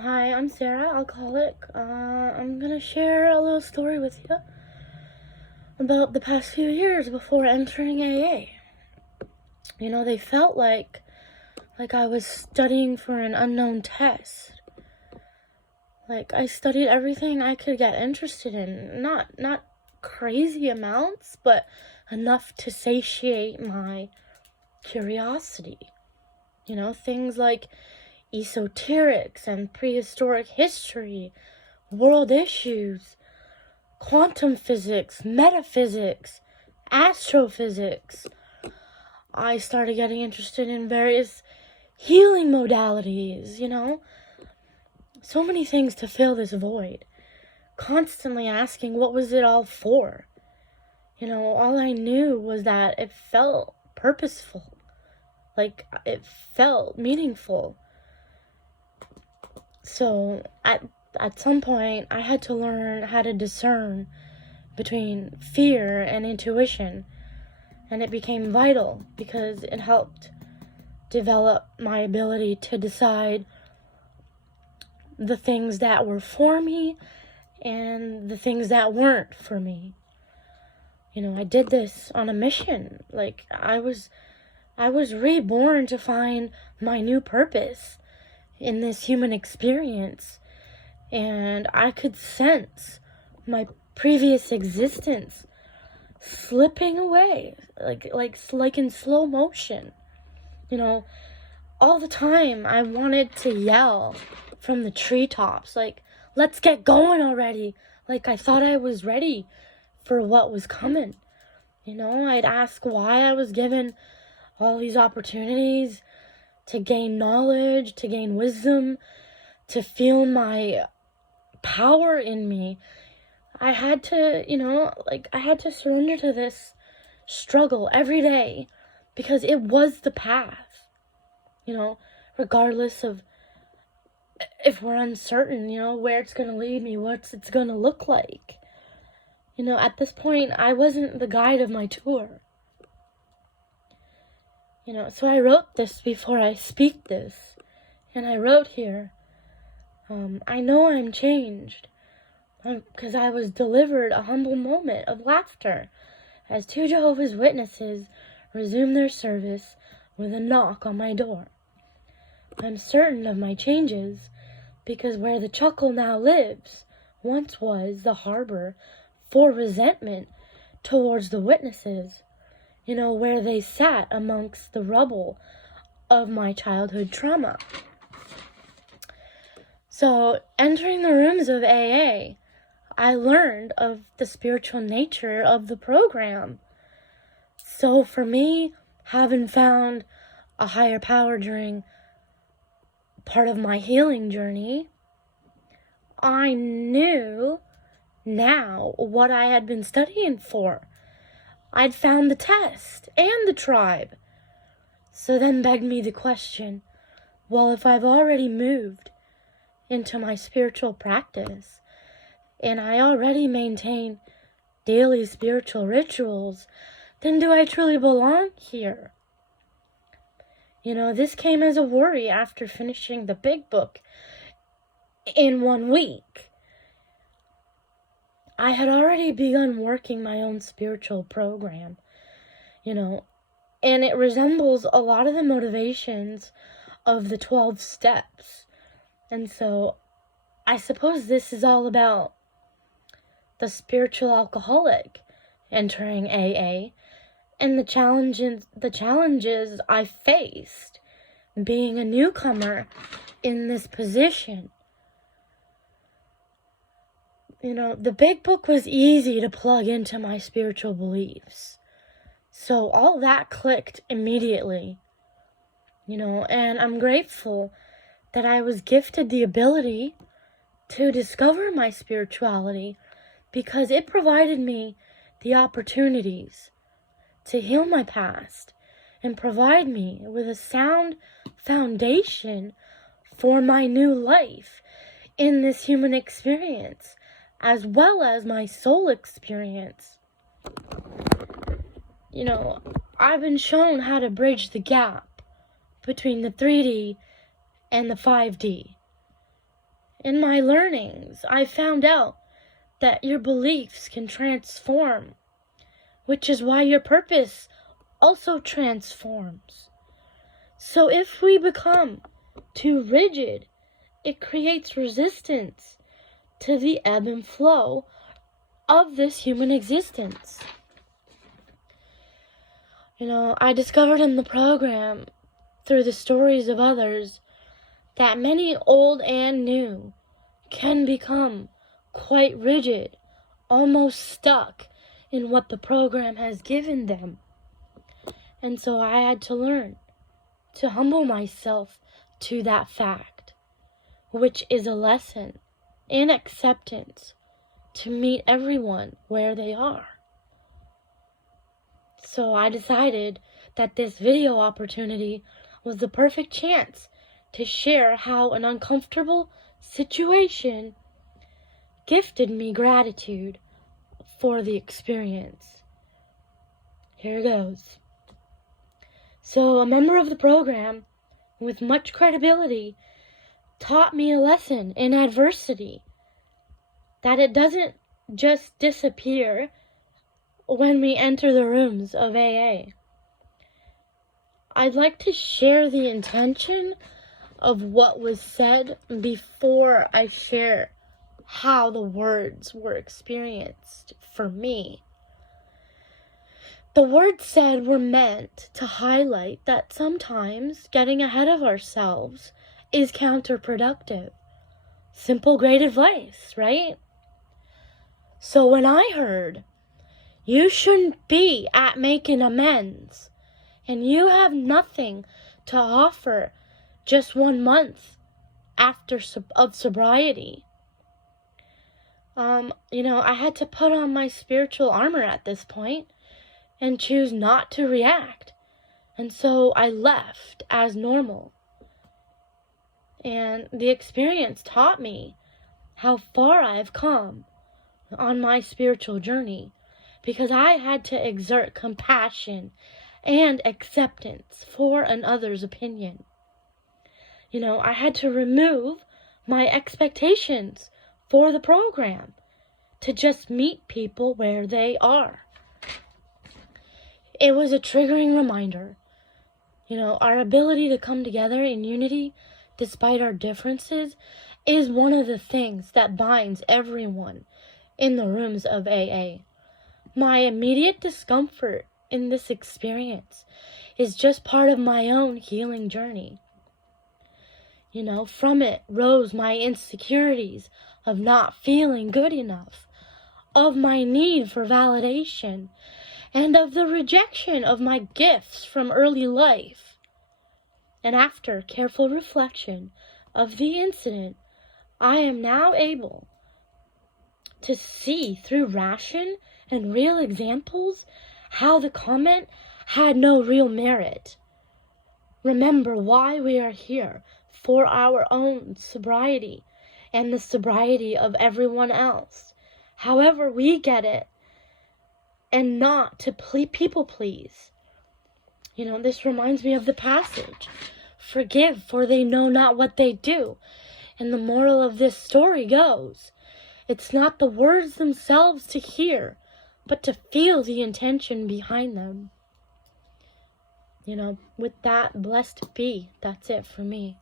Hi, I'm Sarah, alcoholic. I'm gonna share a little story with you about the past few years before entering AA. They felt like I was studying for an unknown test. Like I studied everything I could get interested in. Not crazy amounts, but enough to satiate my curiosity. Things like esoterics and prehistoric history, world issues, quantum physics, metaphysics, astrophysics. I started getting interested in various healing modalities, so many things to fill this void. Constantly asking what was it all for? All I knew was that it felt purposeful. Like it felt meaningful. So at some point, I had to learn how to discern between fear and intuition, and it became vital because it helped develop my ability to decide the things that were for me and the things that weren't for me. I did this on a mission. Like I was reborn to find my new purpose in this human experience, and I could sense my previous existence slipping away, like in slow motion. All the time I wanted to yell from the treetops, like, let's get going already. Like I thought I was ready for what was coming. I'd ask why I was given all these opportunities to gain knowledge, to gain wisdom, to feel my power in me. I had to, I had to surrender to this struggle every day because it was the path. Regardless of if we're uncertain, where it's going to lead me, what it's going to look like. At this point, I wasn't the guide of my tour. So I wrote this before I speak this. And I wrote here, I know I'm changed because I was delivered a humble moment of laughter as two Jehovah's Witnesses resumed their service with a knock on my door. I'm certain of my changes because where the chuckle now lives once was the harbor for resentment towards the witnesses, where they sat amongst the rubble of my childhood trauma. So, entering the rooms of AA, I learned of the spiritual nature of the program. So for me, having found a higher power during part of my healing journey, I knew now what I had been studying for. I'd found the test and the tribe. So then begged me the question, well, if I've already moved into my spiritual practice and I already maintain daily spiritual rituals, then do I truly belong here? This came as a worry after finishing the big book in 1 week. I had already begun working my own spiritual program, and it resembles a lot of the motivations of the 12 steps. And so I suppose this is all about the spiritual alcoholic entering AA and the challenges I faced being a newcomer in this position. The big book was easy to plug into my spiritual beliefs. So all that clicked immediately. And I'm grateful that I was gifted the ability to discover my spirituality because it provided me the opportunities to heal my past and provide me with a sound foundation for my new life in this human experience, as well as my soul experience. I've been shown how to bridge the gap between the 3D and the 5D. In my learnings, I found out that your beliefs can transform, which is why your purpose also transforms. So if we become too rigid, it creates resistance to the ebb and flow of this human existence. I discovered in the program, through the stories of others, that many old and new can become quite rigid, almost stuck in what the program has given them. And so I had to learn to humble myself to that fact, which is a lesson in acceptance to meet everyone where they are. So I decided that this video opportunity was the perfect chance to share how an uncomfortable situation gifted me gratitude for the experience. Here goes. So a member of the program with much credibility taught me a lesson in adversity, that it doesn't just disappear when we enter the rooms of AA. I'd like to share the intention of what was said before I share how the words were experienced for me. The words said were meant to highlight that sometimes getting ahead of ourselves is counterproductive. Simple, great advice, right? So when I heard, you shouldn't be at making amends, and you have nothing to offer just 1 month after of sobriety, I had to put on my spiritual armor at this point and choose not to react. And so I left as normal. And the experience taught me how far I've come on my spiritual journey, because I had to exert compassion and acceptance for another's opinion. I had to remove my expectations for the program to just meet people where they are. It was a triggering reminder. Our ability to come together in unity despite our differences is one of the things that binds everyone in the rooms of AA. My immediate discomfort in this experience is just part of my own healing journey. From it rose my insecurities of not feeling good enough, of my need for validation, and of the rejection of my gifts from early life. And after careful reflection of the incident, I am now able to see through ration and real examples how the comment had no real merit. Remember why we are here, for our own sobriety and the sobriety of everyone else, however we get it, and not to people please. This reminds me of the passage, forgive for they know not what they do. And the moral of this story goes, it's not the words themselves to hear, but to feel the intention behind them. With that, blessed be. That's it for me.